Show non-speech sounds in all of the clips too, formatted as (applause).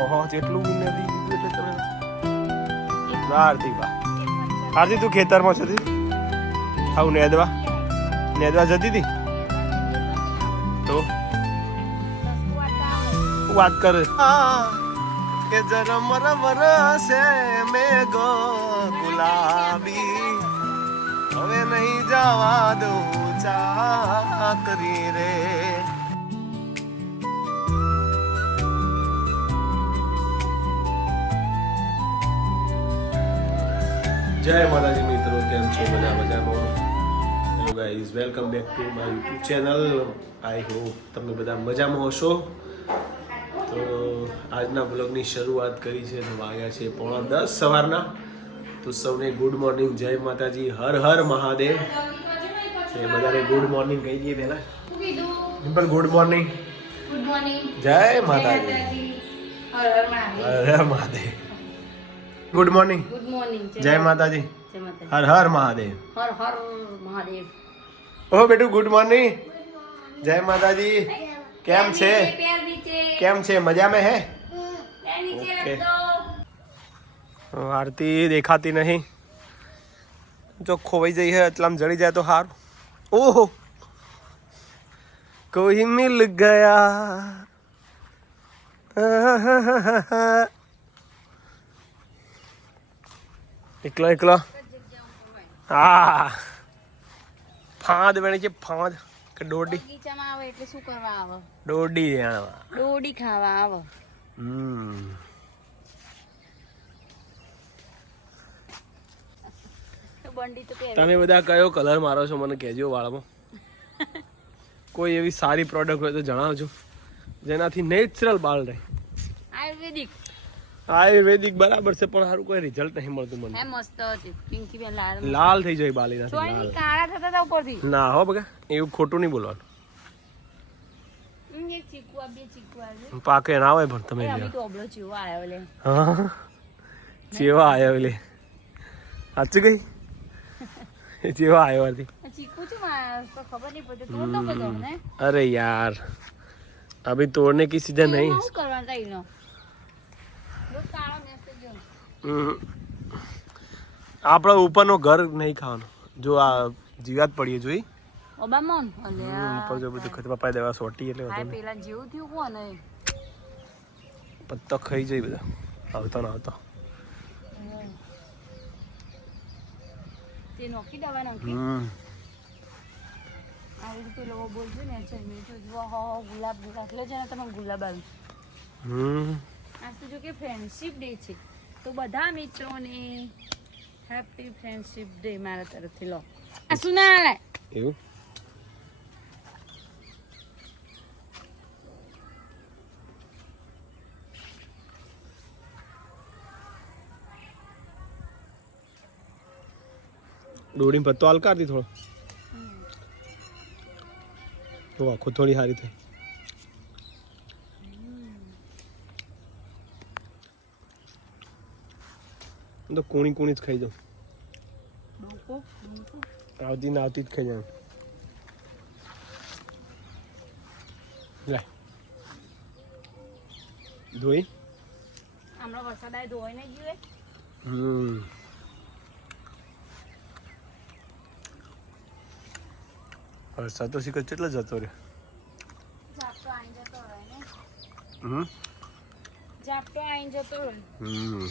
ઓહો જેટલું એટલે તમે આરતી બા. આરતી, તું ખેતરમાં જતી? આવું નેદવા? નેદવા જતી હતી તો? વાત કરે? કે જરમ વરસે મેઘો ગુલાબી. હવે નહીં જવા દઉં ચાકરી રે. જય માતાજી મિત્રો કેમ છો? બધા મજામાં? Hello guys welcome back to my YouTube channel I hope તમે બધા મજામાં હશો. તો આજના બ્લોગની શરૂઆત કરી છે તો વાગ્યા છે પોણા દસ સવારના. તો સૌને ગુડ મોર્નિંગ જય માતાજી હર હર મહાદેવ. એ બધાને ગુડ મોર્નિંગ કહી દઈએ પહેલાં. સિમ્પલ ગુડ મોર્નિંગ જય માતાજી. હર હર Mahadev. Good morning good morning જય માતાજી જય માતાજી હર હર મહાદેવ હર હર મહાદેવ ઓ બેટુ ગુડ મોર્નિંગ જય માતાજી કેમ છે? પેર નીચે કેમ છે? મજામાં હે? પેર નીચે ઓકે. રખ દો આરતી દેખાતી નહીં. જો ખોવાઈ જઈ હે એટલામાં જડી જાય તો સારું ઓહો. કોઈ મિલ ગયા. એકલો એકલો. હા. ફાંદ વેણી છે ફાંદ કે દોડી બગીચામાં આવે એટલે શું કરવા આવે? દોડી જાણવા દોડી ખાવા આવે. હમ. તમે બધા કયો કલર મારો છો મને કહેજો વાળમાં. કોઈ એવી સારી પ્રોડક્ટ હોય તો જણાવજો. જેનાથી નેચરલ બાળ રહે. આયુર્વેદિક. આયુર્વેદિક બરાબર છે પણ સારું કોઈ રિઝલ્ટ નહીં મળતું મને. લાલ થઈ જાય બાલી ના હો બગા એવું ખોટું નહીં બોલવાનું. એક ચીકુ આવે પાકે ના હોય પણ તમે અમે આવ્યો લે. હા ચીવો આવ્યો લે. સાચું ગઈ? જેવા આવ્યો હતી અરે યાર. અભી તોડને કી સીધા નહીં. કરવાનું આપણા ઉપરનો ઘર નહીં ખાવાનું. જો આ જીવાત પડીએ જોઈ. ઓબામોન? ઉપર જો બધું દવા સોટી એટલે હાય પેલા જેવું થયું કોને પત્તા ખાઈ જાય બધા. આવતો ન આવતો. તે નોખી દવા નોખી? હમ. આવી રીતે લોકો ને મીઠું જુઓ હો ગુલાબ ગુલાબ. એટલે તમે ગુલાબ આવી. હમ. આજ તો જો કે ફ્રેન્ડશિપ ડે છે. તો બધા મિત્રોને હેપી ફ્રેન્ડશિપ ડે મારા તરફથી લો. આ શું ના લાય એવું? દોડીને પત્તો હલકારતી થોડો. તો આખો થોડી સારી થઈ હું તો કુણી કુણી જ ખાઈ જાઉં. આવતી ને આવતી જ ખાઈ જાઉં. લે ધોઈ? હમણાં વરસાદ આવે ધોઈ ને ગયું હમ. વરસાદ તો શીખ કેટલો જતો રહ્યો. હમ. ઝાપટો આઈ જતો રહે હમ.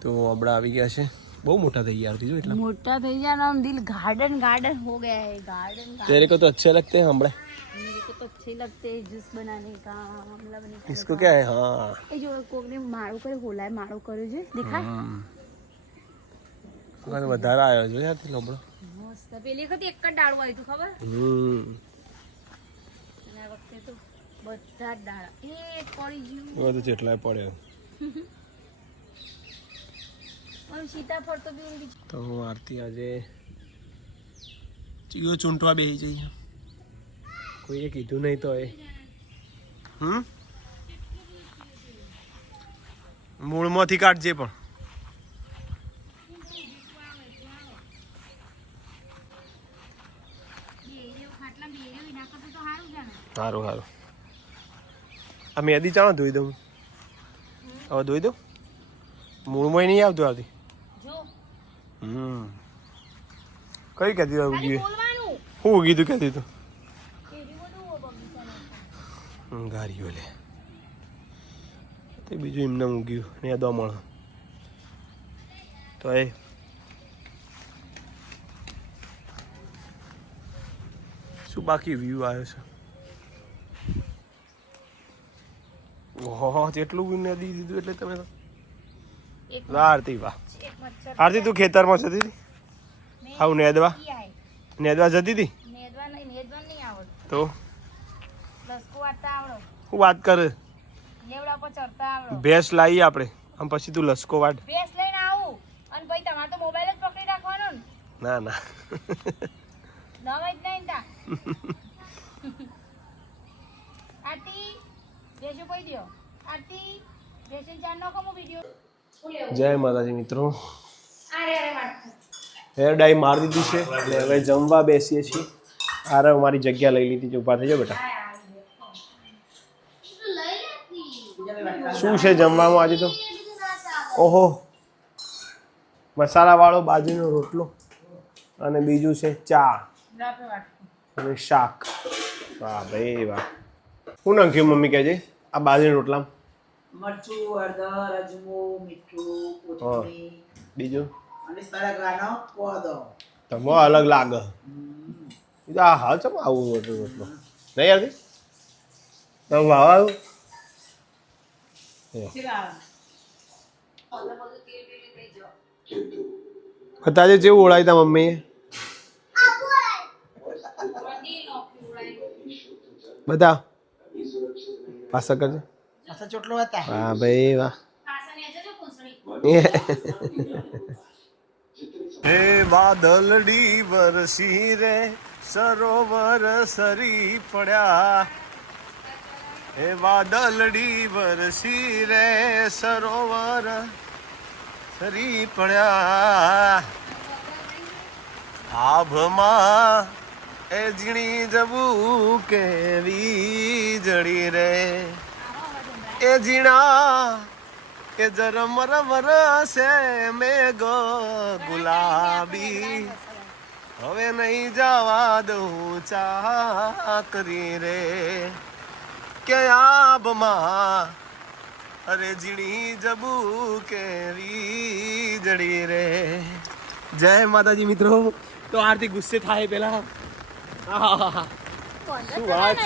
તો આપણા આવી ગયા છે બહુ મોટા થઈ ગયા આરતી જો એટલા मोटा થઈ ગયા ना हम दिल गार्डन गार्डन हो गया है गार्डन तेरे को तो अच्छे लगते हैं हमारे मेरे को तो अच्छे लगते हैं जूस बनाने का आमला बनाने का इसको क्या है हाँ એ જો કોક ને માળું કરે હોલાય માળું કર્યું છે દેખાય હમ મને વધારે આવ્યો જો યાર લોબડો મસ્ત પેલી વખત એક જ ડાળું આવ્યું હતું ખબર હમ અને આ વખતે તો બધા જ ડાળા એ પડી ગયું એ બધું જેટલાય પડ્યો પણ સીતાફળ તો. તો આરતી આજે ચીયો ચૂંટવા બેસી જઈએ કોઈએ કીધું નહીં તો એ હમ? મૂળમાંથી કાઢજે પણ. સારું સારું આ મેદી ચાણો ધોઈ દઉં. હવે ધોઈ દઉં? મૂળમાં નહીં આવતું આવતી. હમ. કઈ કહેતી ખાલી ઉગી હું ઉગી તું કહેતી તું? ગારીઓ લે. તે બીજું એમને ઉગ્યું ને દમણ. તો એ. શું બાકી વ્યૂ આવ્યો છે? ઓહો જેટલું નદી દીધું એટલે તમે તો વાહ, આરતી વાહ આરતી તું ખેતરમાં જતી હતી? આવું નેદવા? નેદવા જતી હતી? નેદવા નહીં નેદવા નહીં આવડતું. તો? લસકો વાટતા આવડો. હું વાત કર? ભેંસ લાવી આપણે. આમ પછી તું લસકો વાટ ભેંસ લઈને આવું. અને પછી તમારે તો મોબાઈલ જ પકડી રાખવાનો ને. ના ના. નવાઈ જ નહીં તા. (laughs) આરતી ભેંસો કોઈ દ્યો. આરતી ભેંસો ચાર નો કમો વીડિયો જય માતાજી મિત્રો. હેર ડાઈ મારી દીધી છે. અને હવે જમવા બેસીએ છીએ. આરે મારી જગ્યા લઈ લીધી છે, ઊભા થઈ જાઓ બેટા. શું છે જમવામાં આજે તો? ઓહો. મસાલાવાળો બાજરીનો રોટલો અને બીજું છે ચા. અને શાક. વાહ ભાઈ, વાહ. શું નાખ્યું મમ્મી કહે છે? આ બાજરીના રોટલામાં? મરચું હળદર અજમો મીઠું કોથમીર. બીજું? અને સરગવાનો પોદો તમો અલગ લાગે. આ હાલ ચમ આવું રોટલો રોટલો નહીં યાર તમે ભાવ આવ્યું બતાજે જેવું ઓળાય તા મમ્મીએ બધા. પાછા કરજે. ચોટલો હતા. વાહ ભાઈ વાહ. હે વાદળડી વરસી રે સરોવર સરી પડ્યા. હે વાદળડી વરસી રે સરોવર સરી પડ્યા. આભમાં એ ઝીણી જવું કેવી જડી રે. એ ઝીણા કે જરમ મર છે મેગો ગુલાબી. હવે નહીં જવા દઉં ચાકરી રે. કે આબમાં અરે જીણી જબુ કેવી જડી રે. જય માતાજી મિત્રો. તો આરતી ગુસ્સે થાય પેલા. શું વાત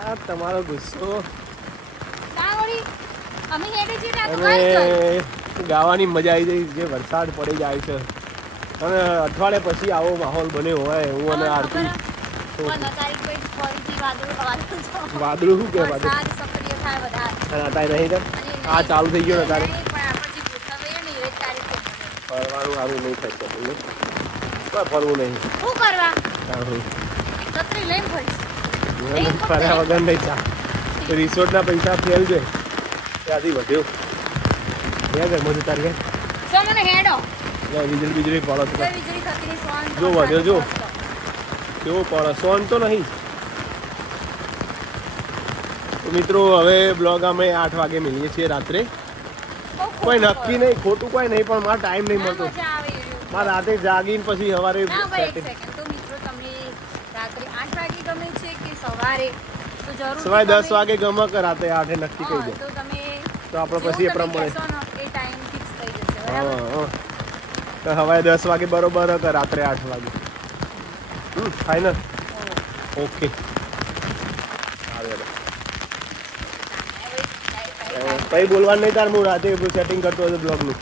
આ તમારો ગુસ્સો અમે હેડે છીએ ત્યાં તો કાંઈ જ અને ગાવાની મજા આવી જાય જે વરસાદ પડી જાય છે. અને અઠવાડિયા પછી આવો માહોલ બન્યો હોય હું અને આરતી. વાદળું શું કે વાદળ અત્યારે નહીં આ ચાલુ થઈ ગયો ને તારે બને. ફરવાનું સારું નહીં શકતું કોઈ ફરવું નહીં. શું કરવા? ફર્યા વગર નહીં ચા રિસોર્ટના પૈસા ફેલ છે ત્યાંથી વધ્યો. બે ઘરમાં મજૂર મને હેડો. લે વીજળી વીજળી પડો તો વીજળી થતી સોન જો વધ્યો જો. કેવો પડે. સોન તો નહીં. તો મિત્રો હવે બ્લોગ અમે આઠ વાગે મળીએ છીએ રાત્રે. કોઈ નક્કી નહીં ખોટું કોઈ નહીં પણ મારો ટાઈમ નહીં મળતો. મારે રાતે જાગીને પછી સવારે ના ભાઈ એક setting. સેકન્ડ તો મિત્રો તમને રાત્રે આઠ વાગે ગમે છે કે સવારે? સવારે દસ વાગે ગમે રાતે આઠે નક્કી કરી દે. તો આપણે પછી એ પ્રમાણે. હા તો હવે દસ વાગે બરોબર હતો રાત્રે આઠ વાગે? હમ ફાઇનલ ઓકે પછી બોલવાનું નહીં તાર હું રાતે સેટિંગ કરતો હતો બ્લોગનું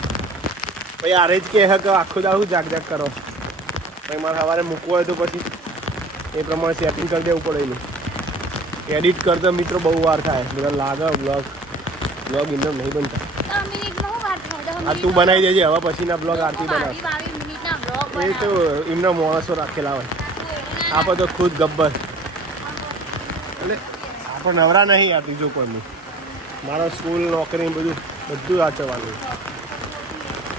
પછી આરે જ કે કે આખો દાડું જાગ જાગ કરો. પછી મારે સવારે મૂકવું હોય તો પછી એ પ્રમાણે સેટિંગ કરી દેવું પડે એનું. એડિટ કરતો મિત્રો બહુ વાર થાય. બધા લાગે બ્લોગ બ્લોગ ઇન્ડમ નહીં બનતા. આ તું બનાવી દેજે હવે પછીના બ્લોગ આરતી બનાવ. એ તો. એમના માણસો રાખેલા હોય. આપણે તો ખુદ ગબ્બર. એટલે આપણે નવરા નહીં યાર બીજું કોઈનું. મારો સ્કૂલ નોકરી બધું બધું વાંચવાનું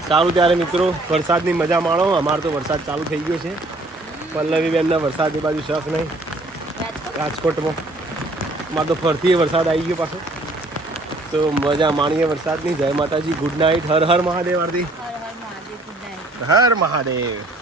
સારું ત્યારે મિત્રો વરસાદની મજા માણો. અમારે તો વરસાદ ચાલુ થઈ ગયો છે. પલ્લવીબેનના વરસાદની બાજુ શખ નહીં. રાજકોટમાં. મારે તો ફરતી વરસાદ આવી ગયો પાછો. તો મજા માણીએ વરસાદની. જય માતાજી. ગુડ નાઇટ હર હર મહાદેવ આરતી. હર હર મહાદેવ ગુડ નાઇટ હર મહાદેવ.